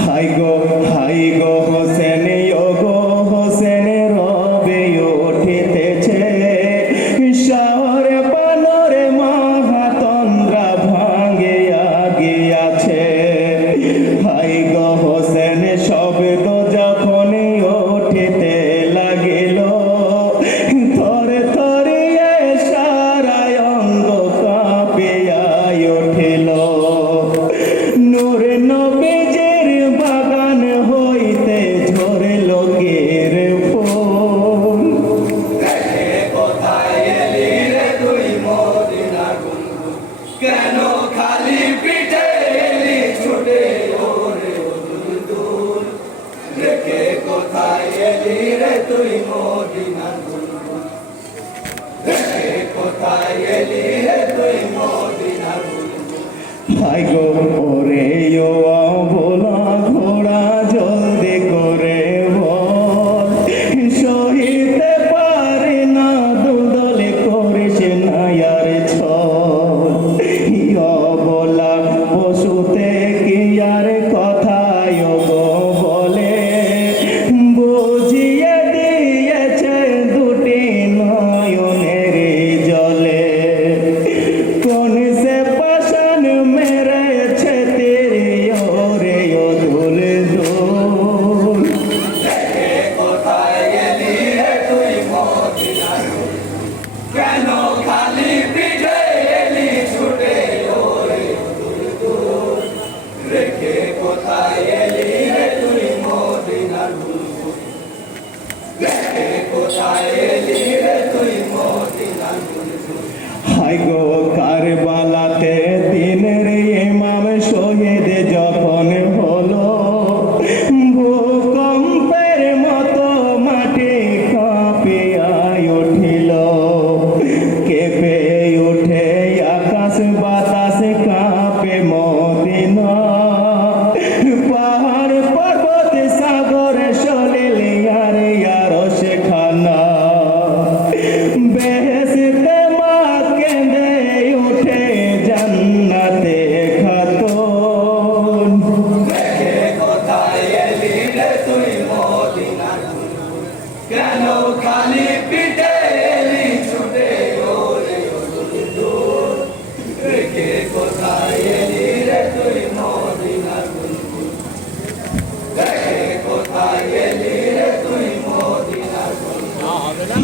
High গো high গো কেন খালি পিঠে এলি ছুটে? ওরে দুল রেখে কোথায় এলি রে তুই মদিনা বুলবুল রেখে কোথায় রে তুই মদিনা বুলবুল ভাই গো ai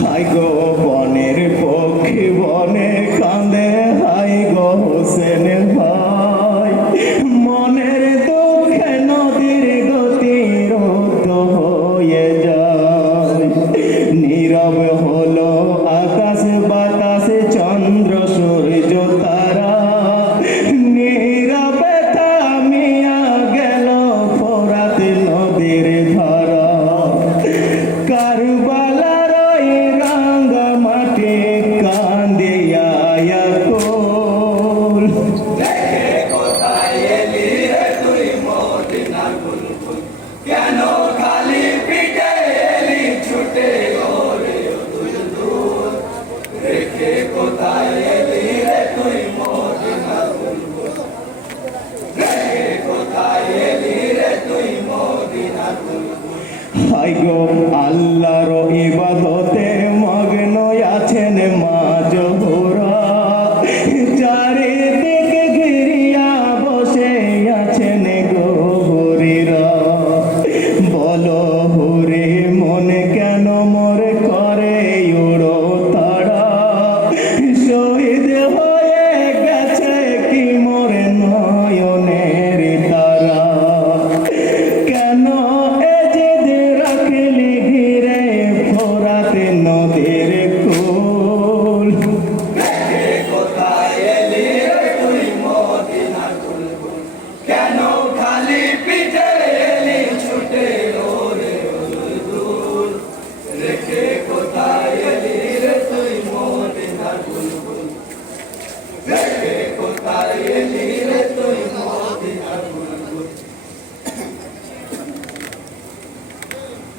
I go. ভাগ্য আল্লাহর এ